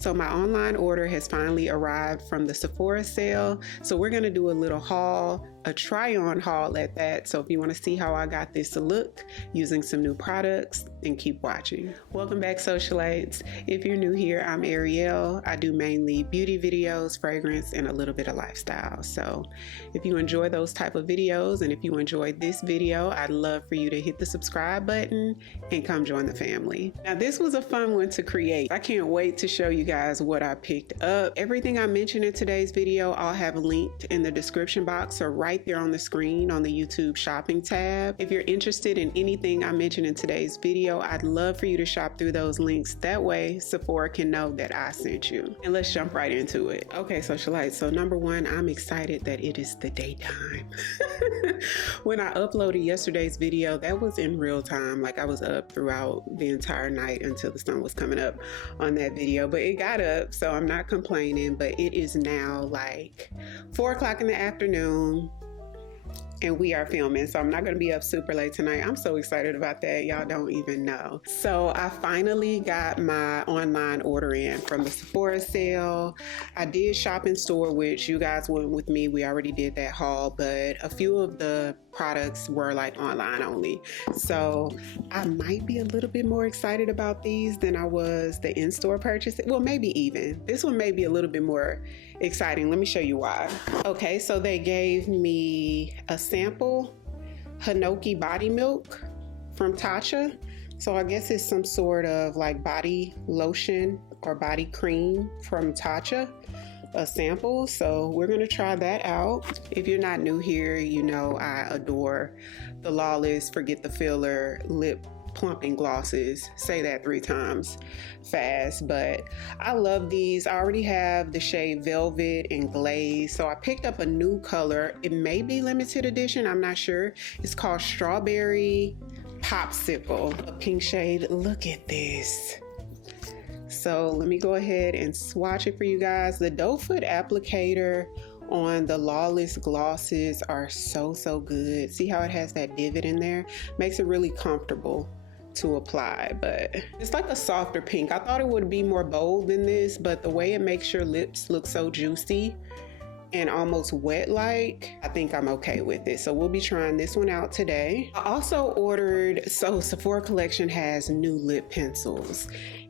So my online order has finally arrived from the Sephora sale. So we're gonna do a little haul, a try-on haul at that. So if you wanna see how I got this to look using some new products, then keep watching. Welcome back, socialites. If you're new here, I'm Ariel. I do mainly beauty videos, fragrance, and a little bit of lifestyle. So if you enjoy those type of videos, and if you enjoyed this video, I'd love for you to hit the subscribe button and come join the family. Now this was a fun one to create. I can't wait to show you guys what I picked up. Everything I mentioned in today's video, I'll have linked in the description box or right there on the screen on the YouTube shopping tab. If you're interested in anything I mentioned in today's video, I'd love for you to shop through those links. That way Sephora can know that I sent you. And let's jump right into it. Okay, socialites, so number one, I'm excited that it is the daytime. When I uploaded yesterday's video, that was in real time. Like I was up throughout the entire night until the sun was coming up on that video, but it got up, so I'm not complaining. But it is now like 4 o'clock in the afternoon and we are filming, so I'm not going to be up super late tonight. I'm so excited about that, y'all don't even know. So I finally got my online order in from the Sephora sale. I did shop in store, which you guys went with me. We already did that haul, but a few of the products were like online only. So I might be a little bit more excited about these than I was the in-store purchase. Well, maybe even. This one may be a little bit more exciting. Let me show you why. Okay, so they gave me a sample Hinoki body milk from Tatcha. So I guess it's some sort of like body lotion or body cream from Tatcha, a sample. So we're gonna try that out. If you're not new here, you know I adore the Lawless Forget the Filler lip plumping glosses. Say that 3 times fast, but I love these. I already have the shade Velvet and Glaze, so I picked up a new color. It may be limited edition, I'm not sure. It's called Strawberry Popsicle, a pink shade. Look at this. So let me go ahead and swatch it for you guys. The doe foot applicator on the Lawless glosses are so good. See how it has that divot in there? Makes it really comfortable to apply, but it's like a softer pink. I thought it would be more bold than this, but the way it makes your lips look so juicy and almost wet-like, I think I'm okay with it. So we'll be trying this one out today. I also ordered, so Sephora collection has new lip pencils,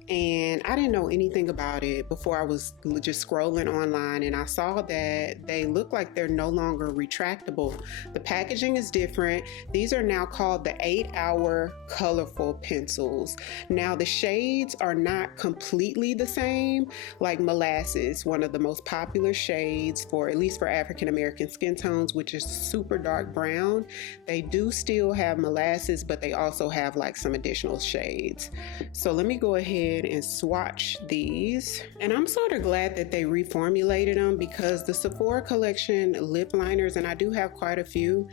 and I didn't know anything about it before. I was just scrolling online and I saw that they look like they're no longer retractable. The packaging is different. These are now called the 8-hour colorful pencils. Now the shades are not completely the same. Like Molasses, one of the most popular shades for, at least for African American skin tones, which is super dark brown. They do still have Molasses, but they also have like some additional shades. So let me go ahead and swatch these. And I'm sort of glad that they reformulated them, because the Sephora collection lip liners, and I do have quite a few,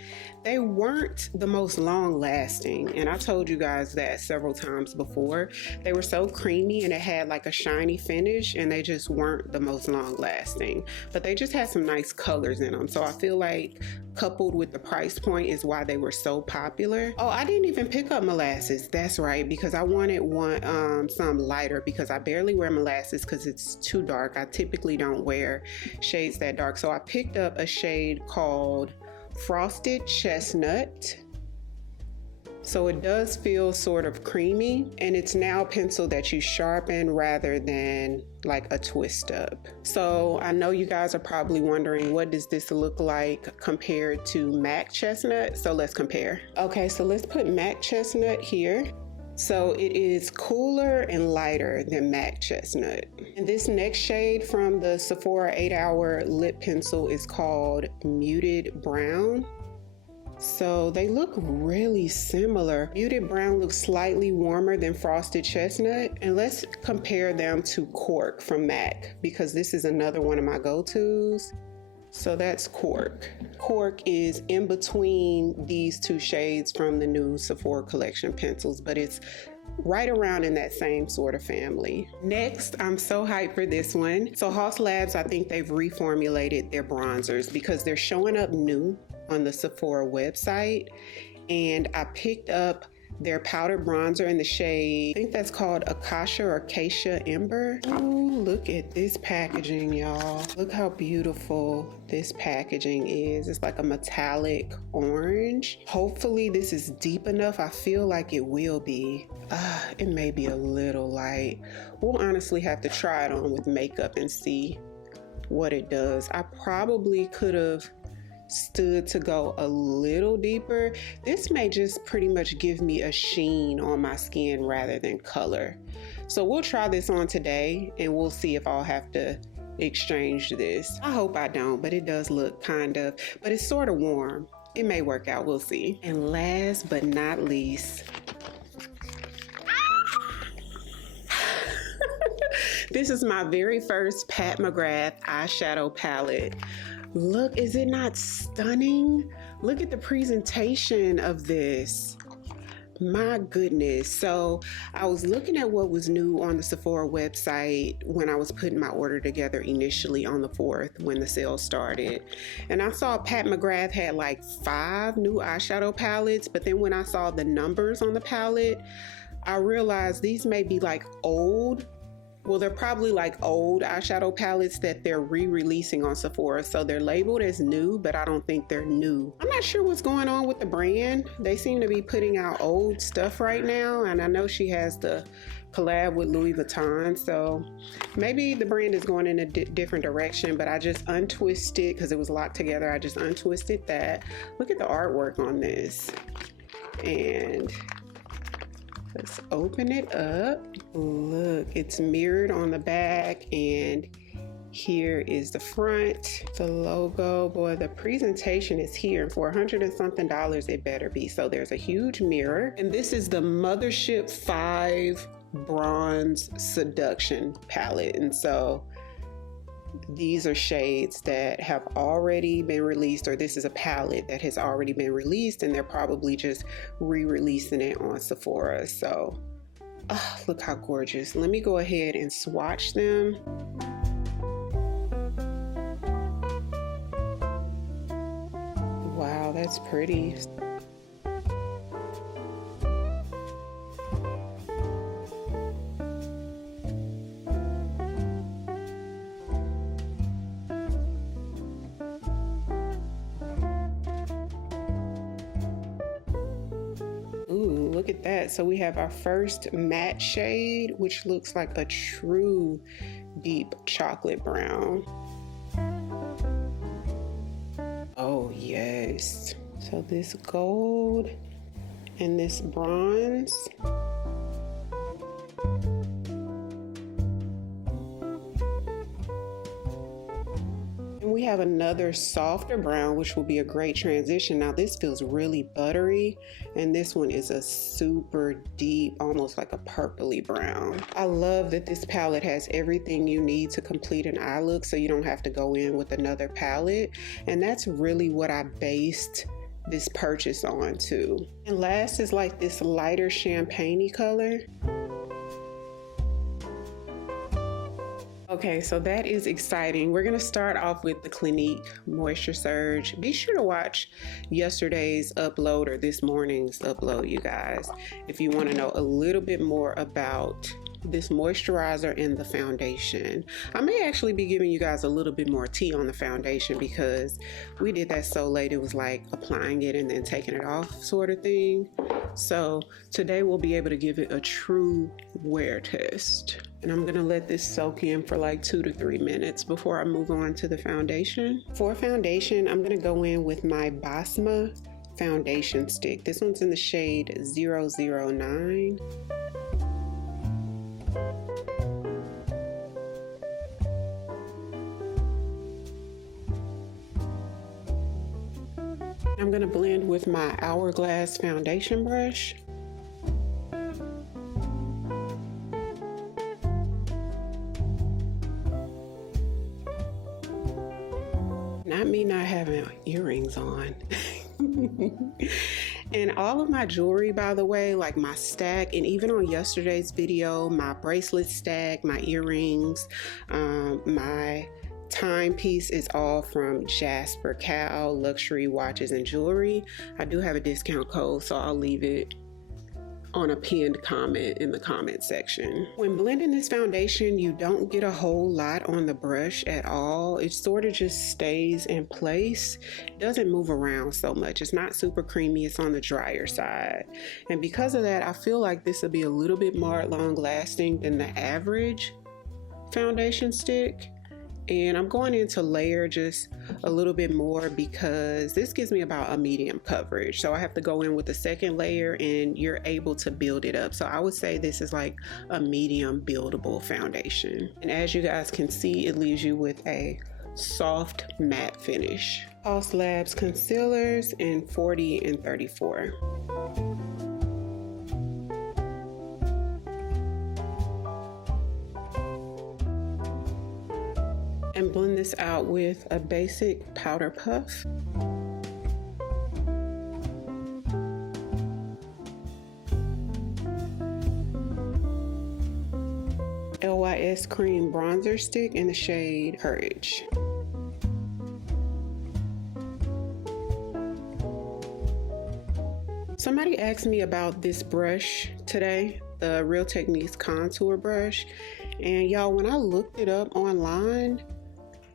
they weren't the most long lasting. And I told you guys that several times before. They were so creamy and it had like a shiny finish, and they just weren't the most long lasting. But they just had some nice colors in them. So I feel like coupled with the price point is why they were so popular. Oh, I didn't even pick up Molasses. That's right, because I wanted some lighter, because I barely wear Molasses because it's too dark. I typically don't wear shades that dark. So I picked up a shade called Frosted Chestnut. So it does feel sort of creamy, and it's now a pencil that you sharpen rather than like a twist up. So I know you guys are probably wondering, what does this look like compared to MAC Chestnut? So let's compare. Okay, so let's put MAC Chestnut here. So it is cooler and lighter than MAC Chestnut. And this next shade from the Sephora 8-hour lip pencil is called Muted Brown. So they look really similar. Muted Brown looks slightly warmer than Frosted Chestnut. And let's compare them to Cork from MAC, because this is another one of my go-tos. So that's Cork. Cork is in between these two shades from the new Sephora collection pencils, but it's right around in that same sort of family. Next, I'm so hyped for this one. So Haus Labs, I think they've reformulated their bronzers because they're showing up new on the Sephora website. And I picked up their powdered bronzer in the shade, I think that's called Acacia or Acacia Ember. Oh, look at this packaging, y'all. Look how beautiful this packaging is. It's like a metallic orange. Hopefully this is deep enough. I feel like it will be. It may be a little light. We'll honestly have to try it on with makeup and see what it does. I probably could have stood to go a little deeper. This may just pretty much give me a sheen on my skin rather than color. So we'll try this on today and we'll see if I'll have to exchange this. I hope I don't, but it does look kind of, but it's sort of warm. It may work out, we'll see. And last but not least, this is my very first Pat McGrath eyeshadow palette. Look, is it not stunning? Look at the presentation of this. My goodness. So I was looking at what was new on the Sephora website when I was putting my order together initially on the 4th when the sale started. And I saw Pat McGrath had like 5 new eyeshadow palettes, but then when I saw the numbers on the palette, I realized these may be like old. Well, they're probably like old eyeshadow palettes that they're re-releasing on Sephora. So they're labeled as new, but I don't think they're new. I'm not sure what's going on with the brand. They seem to be putting out old stuff right now. And I know she has the collab with Louis Vuitton. So maybe the brand is going in a different direction, but I just untwisted because it was locked together. I just untwisted that. Look at the artwork on this. And let's open it up. Look, it's mirrored on the back and here is the front, the logo. Boy, the presentation is here. For $100 and something, it better be. So there's a huge mirror. And this is the Mothership 5 Bronze Seduction palette. And so these are shades that have already been released, or this is a palette that has already been released and they're probably just re-releasing it on Sephora. So look how gorgeous. Let me go ahead and swatch them. Wow, that's pretty. Look at that. So we have our first matte shade, which looks like a true deep chocolate brown. Oh yes. So this gold and this bronze. We have another softer brown, which will be a great transition. Now this feels really buttery, and this one is a super deep, almost like a purpley brown. I love that this palette has everything you need to complete an eye look, so you don't have to go in with another palette. And that's really what I based this purchase on too. And last is like this lighter champagne-y color. Okay, so that is exciting. We're gonna start off with the Clinique Moisture Surge. Be sure to watch yesterday's upload or this morning's upload, you guys, if you wanna know a little bit more about this moisturizer and the foundation. I may actually be giving you guys a little bit more tea on the foundation because we did that so late. It was like applying it and then taking it off sort of thing. So today we'll be able to give it a true wear test. And I'm gonna let this soak in for like 2 to 3 minutes before I move on to the foundation. For foundation, I'm gonna go in with my Basma foundation stick. This one's in the shade 009. I'm gonna blend with my Hourglass foundation brush. Not me not having earrings on. And all of my jewelry, by the way, like my stack, and even on yesterday's video, my bracelet stack, my earrings, my timepiece is all from Jasper Cow Luxury Watches and Jewelry. I do have a discount code, so I'll leave it on a pinned comment in the comment section. When blending this foundation, you don't get a whole lot on the brush at all. It sort of just stays in place. It doesn't move around so much. It's not super creamy. It's on the drier side. And because of that, I feel like this will be a little bit more long lasting than the average foundation stick. And I'm going in to layer just a little bit more because this gives me about a medium coverage. So I have to go in with a second layer and you're able to build it up. So I would say this is like a medium buildable foundation. And as you guys can see, it leaves you with a soft matte finish. Haus Labs concealers in 40 and 34. And blend this out with a basic powder puff. LYS Cream Bronzer Stick in the shade Courage. Somebody asked me about this brush today, the Real Techniques contour brush. And y'all, when I looked it up online,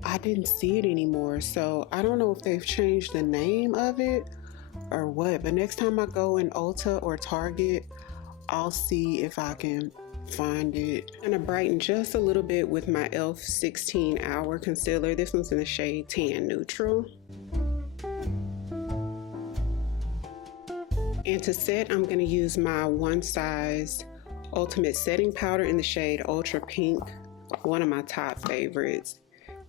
I didn't see it anymore. So I don't know if they've changed the name of it or what, but next time I go in Ulta or Target, I'll see if I can find it. I'm gonna brighten just a little bit with my e.l.f. 16 Hour Concealer. This one's in the shade Tan Neutral. And to set, I'm gonna use my One Size Ultimate Setting Powder in the shade Ultra Pink, one of my top favorites.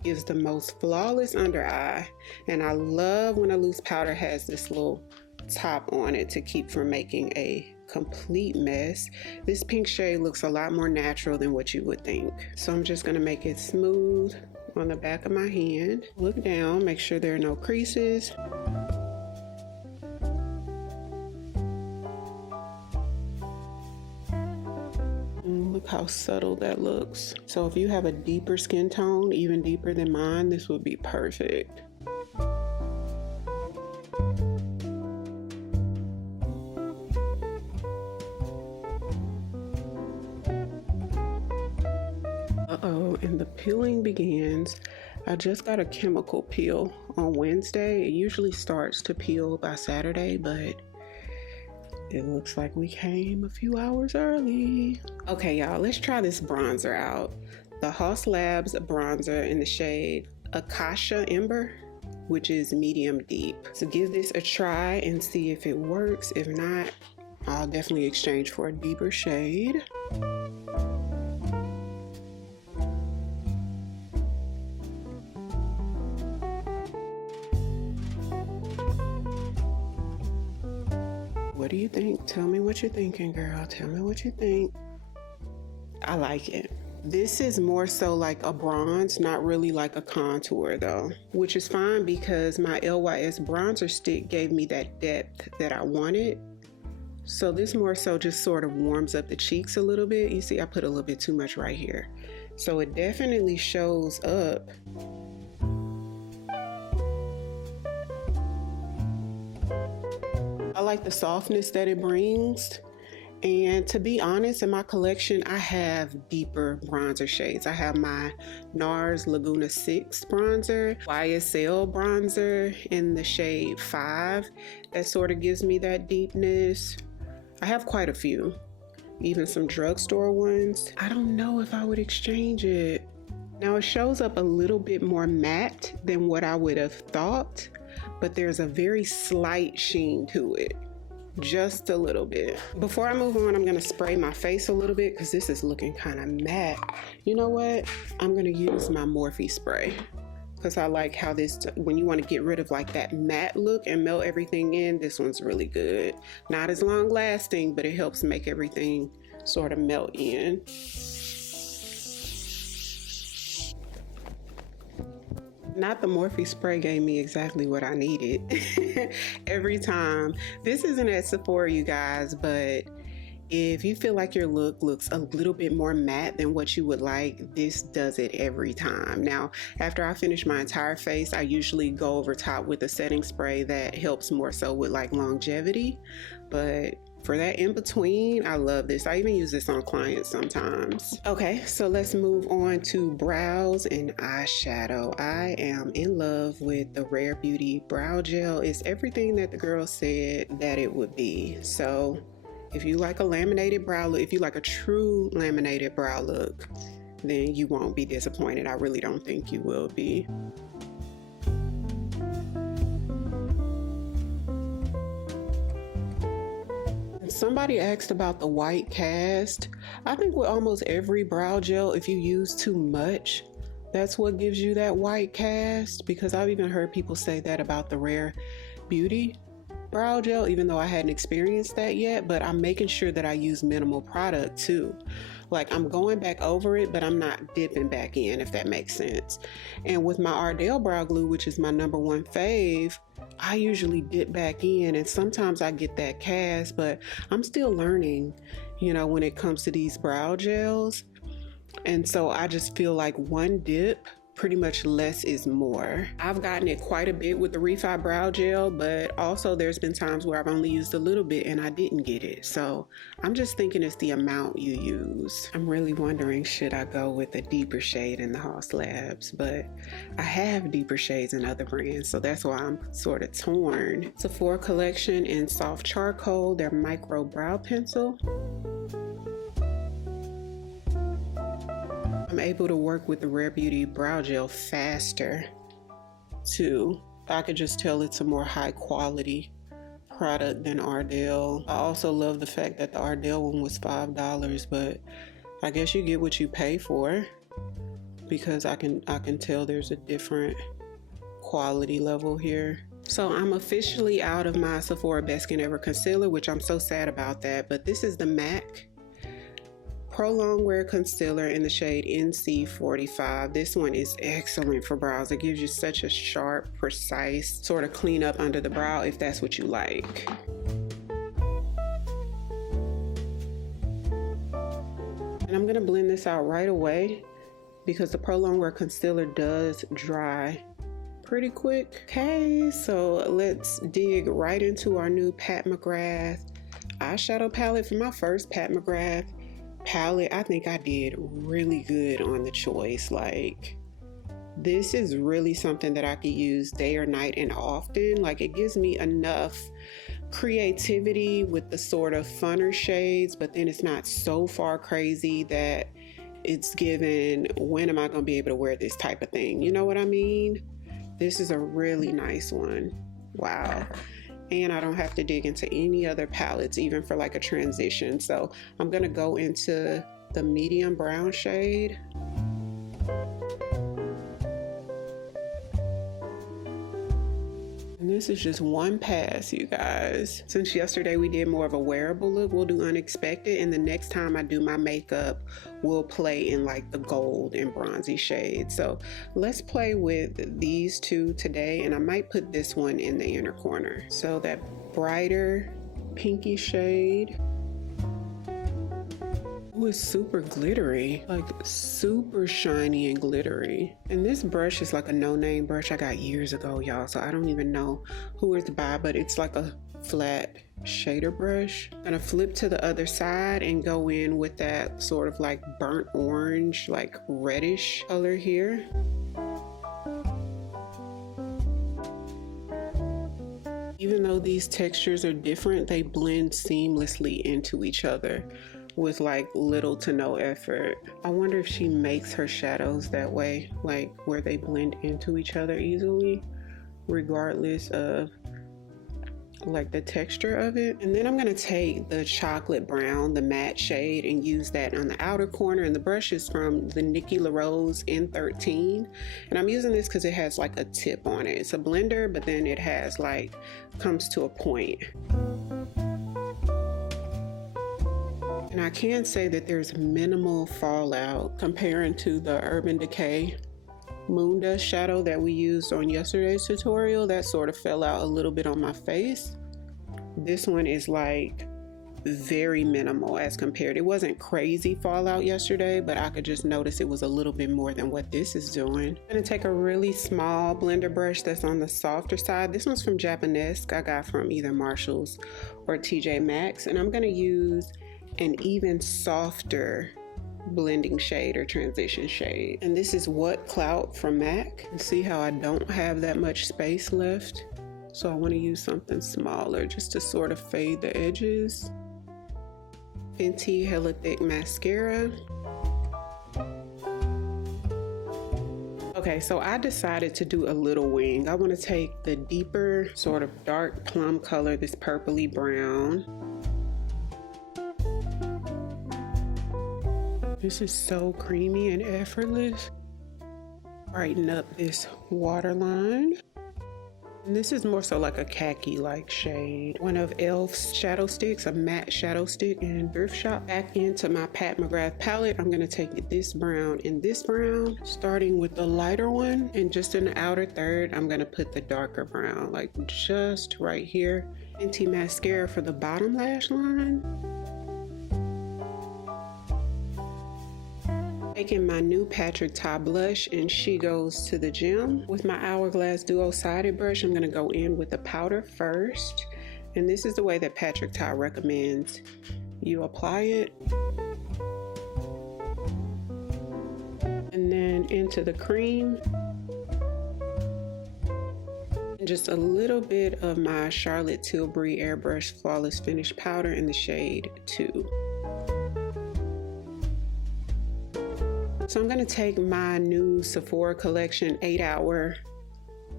Gives the most flawless under eye, and I love when a loose powder has this little top on it to keep from making a complete mess. This pink shade looks a lot more natural than what you would think. So I'm just gonna make it smooth on the back of my hand. Look down, make sure there are no creases. Look how subtle that looks. So if you have a deeper skin tone, even deeper than mine, this would be perfect. Uh-oh, and the peeling begins. I just got a chemical peel on Wednesday. It usually starts to peel by Saturday, but it looks like we came a few hours early. Okay, y'all, let's try this bronzer out. The Haus Labs bronzer in the shade Acacia Ember, which is medium deep. So give this a try and see if it works. If not, I'll definitely exchange for a deeper shade. What do you think? Tell me what you're thinking, girl. Tell me what you think. I like it. This is more so like a bronze, not really like a contour though, which is fine because my LYS bronzer stick gave me that depth that I wanted. So this more so just sort of warms up the cheeks a little bit. You see, I put a little bit too much right here. So it definitely shows up. I like the softness that it brings. And to be honest, in my collection, I have deeper bronzer shades. I have my NARS Laguna 6 bronzer, YSL bronzer in the shade 5. That sort of gives me that deepness. I have quite a few, even some drugstore ones. I don't know if I would exchange it. Now it shows up a little bit more matte than what I would have thought, but there's a very slight sheen to it. Just a little bit. Before I move on, I'm gonna spray my face a little bit because this is looking kind of matte. You know what? I'm gonna use my Morphe Spray because I like how this, when you want to get rid of like that matte look and melt everything in, this one's really good. Not as long lasting, but it helps make everything sort of melt in. Not the Morphe Spray gave me exactly what I needed every time. This isn't at Sephora, you guys, but if you feel like your look looks a little bit more matte than what you would like, this does it every time. Now, after I finish my entire face, I usually go over top with a setting spray that helps more so with like longevity, but for that in between, I love this. I even use this on clients sometimes. Okay, so let's move on to brows and eyeshadow. I am in love with the Rare Beauty brow gel. It's everything that the girl said that it would be. So if you like a laminated brow look, if you like a true laminated brow look, then you won't be disappointed. I really don't think you will be. Somebody asked about the white cast. I think with almost every brow gel, if you use too much, that's what gives you that white cast, because I've even heard people say that about the Rare Beauty brow gel, even though I hadn't experienced that yet. But I'm making sure that I use minimal product too. Like, I'm going back over it, but I'm not dipping back in, if that makes sense. And with my Ariell brow glue, which is my #1 fave, I usually dip back in, and sometimes I get that cast, but I'm still learning, you know, when it comes to these brow gels. And so I just feel like one dip, pretty much less is more. I've gotten it quite a bit with the Refi brow gel, but also there's been times where I've only used a little bit and I didn't get it. So I'm just thinking it's the amount you use. I'm really wondering, should I go with a deeper shade in the Haus Labs? But I have deeper shades in other brands, so that's why I'm sort of torn. Sephora collection in soft charcoal, their micro brow pencil. I'm able to work with the Rare Beauty brow gel faster too. I could just tell it's a more high quality product than Ariell. I also love the fact that the Ariell one was $5, but I guess you get what you pay for, because I can tell there's a different quality level here. So I'm officially out of my Sephora Best Skin Ever concealer, which I'm so sad about that, but this is the MAC Pro Longwear Concealer in the shade NC45. This one is excellent for brows. It gives you such a sharp, precise sort of clean up under the brow, if that's what you like. And I'm gonna blend this out right away, because the Pro Longwear Concealer does dry pretty quick. Okay, so let's dig right into our new Pat McGrath eyeshadow palette. For my first Pat McGrath palette, I think I did really good on the choice. Like, this is really something that I could use day or night and often. Like, it gives me enough creativity with the sort of funner shades, but then it's not so far crazy that it's given, when am I gonna be able to wear this type of thing? You know what I mean? This is a really nice one. Wow. And I don't have to dig into any other palettes, even for like a transition. So I'm gonna go into the medium brown shade. And this is just one pass, you guys. Since yesterday we did more of a wearable look, we'll do unexpected. And the next time I do my makeup, we'll play in like the gold and bronzy shades. So let's play with these two today. And I might put this one in the inner corner. So that brighter pinky shade. Ooh, it's super glittery, like super shiny and glittery. And this brush is like a no-name brush I got years ago, y'all, so I don't even know who it's by, but it's like a flat shader brush. I'm gonna flip to the other side and go in with that sort of like burnt orange, like reddish color here. Even though these textures are different, they blend seamlessly into each other with like little to no effort. I wonder if she makes her shadows that way, like where they blend into each other easily, regardless of like the texture of it. And then I'm gonna take the chocolate brown, the matte shade, and use that on the outer corner. And the brush is from the Nikki LaRose N13. And I'm using this because it has like a tip on it. It's a blender, but then it has like, comes to a point. And I can say that there's minimal fallout comparing to the Urban Decay Moon Dust shadow that we used on yesterday's tutorial. That sort of fell out a little bit on my face. This one is like very minimal as compared. It wasn't crazy fallout yesterday, but I could just notice it was a little bit more than what this is doing. I'm gonna take a really small blender brush that's on the softer side. This one's from Japanese. I got from either Marshall's or TJ Maxx, and I'm gonna use an even softer blending shade or transition shade. And this is What Clout from MAC. See how I don't have that much space left? So I want to use something smaller just to sort of fade the edges. Fenty Hella Thick Mascara. Okay, so I decided to do a little wing. I want to take the deeper sort of dark plum color, this purpley brown. This is so creamy and effortless. Brighten up this waterline. And this is more so like a khaki-like shade. One of e.l.f.'s shadow sticks, a matte shadow stick in thrift shop. Back into my Pat McGrath palette, I'm gonna take this brown and this brown, starting with the lighter one. And just in the outer third, I'm gonna put the darker brown, like just right here. Fenty mascara for the bottom lash line. Taking my new Patrick Ta blush, and She Goes to the Gym. With my Hourglass duo-sided brush, I'm gonna go in with the powder first. And this is the way that Patrick Ta recommends you apply it. And then into the cream. And just a little bit of my Charlotte Tilbury Airbrush Flawless Finish powder in the shade 2. So I'm gonna take my new Sephora Collection 8-hour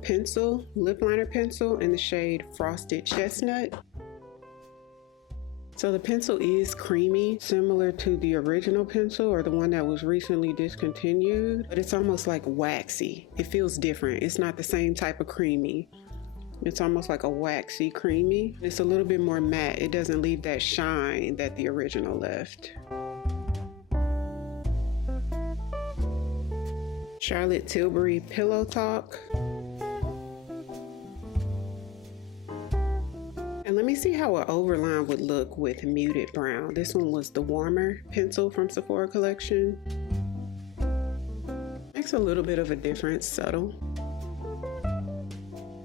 pencil, lip liner pencil in the shade Frosted Chestnut. So the pencil is creamy, similar to the original pencil or the one that was recently discontinued, but it's almost like waxy. It feels different. It's not the same type of creamy. It's almost like a waxy creamy. It's a little bit more matte. It doesn't leave that shine that the original left. Charlotte Tilbury Pillow Talk. And let me see how an overline would look with muted brown. This one was the warmer pencil from Sephora Collection. Makes a little bit of a difference, subtle.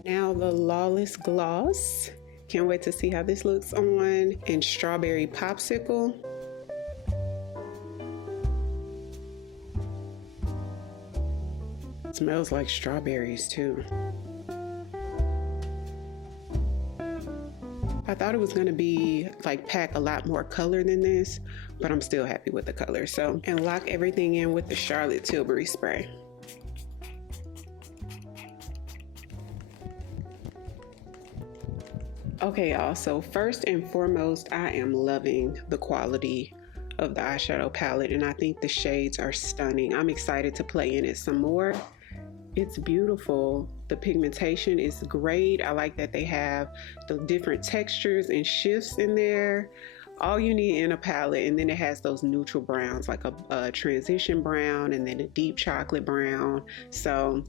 Now the Lawless Gloss. Can't wait to see how this looks on. And Strawberry Popsicle. It smells like strawberries too. I thought it was gonna be like pack a lot more color than this, but I'm still happy with the color. So, and lock everything in with the Charlotte Tilbury spray. Okay, y'all, so first and foremost, I am loving the quality of the eyeshadow palette, and I think the shades are stunning. I'm excited to play in it some more. It's beautiful. The pigmentation is great. I like that they have the different textures and shifts in there. All you need in a palette, and then it has those neutral browns, like a transition brown and then a deep chocolate brown. So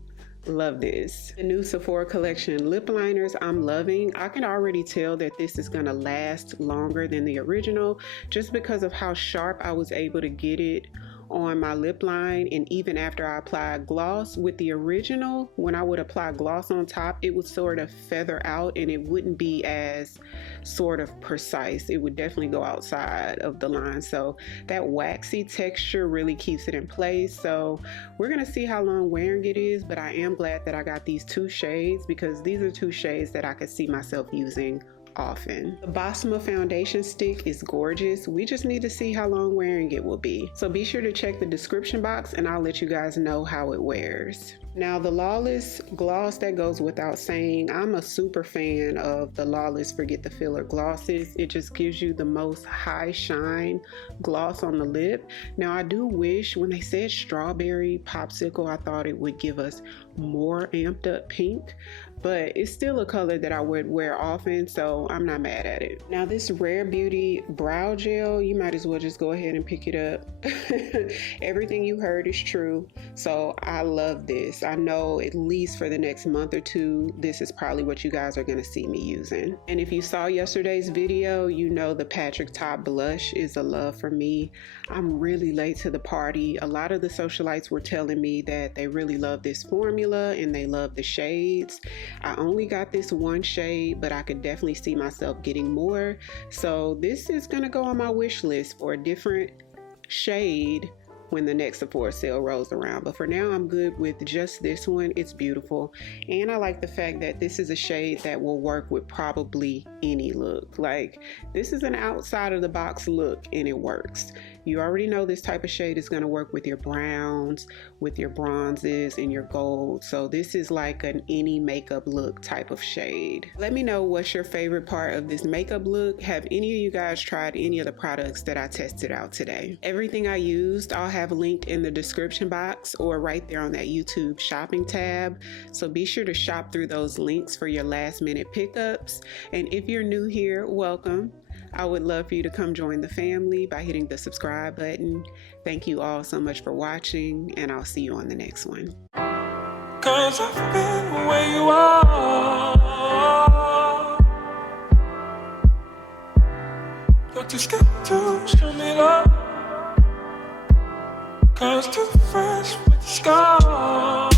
love this. The new Sephora Collection lip liners I'm loving. I can already tell that this is gonna last longer than the original just because of how sharp I was able to get it on my lip line. And even after I applied gloss with the original, when I would apply gloss on top, it would sort of feather out and it wouldn't be as sort of precise. It would definitely go outside of the line. So that waxy texture really keeps it in place. So we're gonna see how long wearing it is, but I am glad that I got these 2 shades because these are 2 shades that I could see myself using often. The Basma foundation stick is gorgeous. We just need to see how long wearing it will be. So be sure to check the description box and I'll let you guys know how it wears. Now the Lawless gloss, that goes without saying. I'm a super fan of the Lawless Forget the Filler glosses. It just gives you the most high shine gloss on the lip. Now I do wish when they said Strawberry Popsicle, I thought it would give us more amped up pink, but it's still a color that I would wear often, so I'm not mad at it. Now this Rare Beauty brow gel, you might as well just go ahead and pick it up. Everything you heard is true, so I love this. this. I know at least for the next month or two, this is probably what you guys are going to see me using. And if you saw yesterday's video, you know the Patrick Top blush is a love for me. I'm really late to the party. A lot of the socialites were telling me that they really love this formula and they love the shades. I only got this one shade, but I could definitely see myself getting more. So this is going to go on my wish list for a different shade when the next Sephora sale rolls around. But for now, I'm good with just this one. It's beautiful. And I like the fact that this is a shade that will work with probably any look. Like, this is an outside of the box look and it works. You already know this type of shade is going to work with your browns, with your bronzes, and your gold. So this is like an any makeup look type of shade. Let me know what's your favorite part of this makeup look. Have any of you guys tried any of the products that I tested out today? Everything I used, I'll have linked in the description box or right there on that YouTube shopping tab. So be sure to shop through those links for your last minute pickups. And if you're new here, welcome. I would love for you to come join the family by hitting the subscribe button. Thank you all so much for watching, and I'll see you on the next one. 'Cause I've been where you are. You're too scared to show me love. 'Cause too fresh with the scars.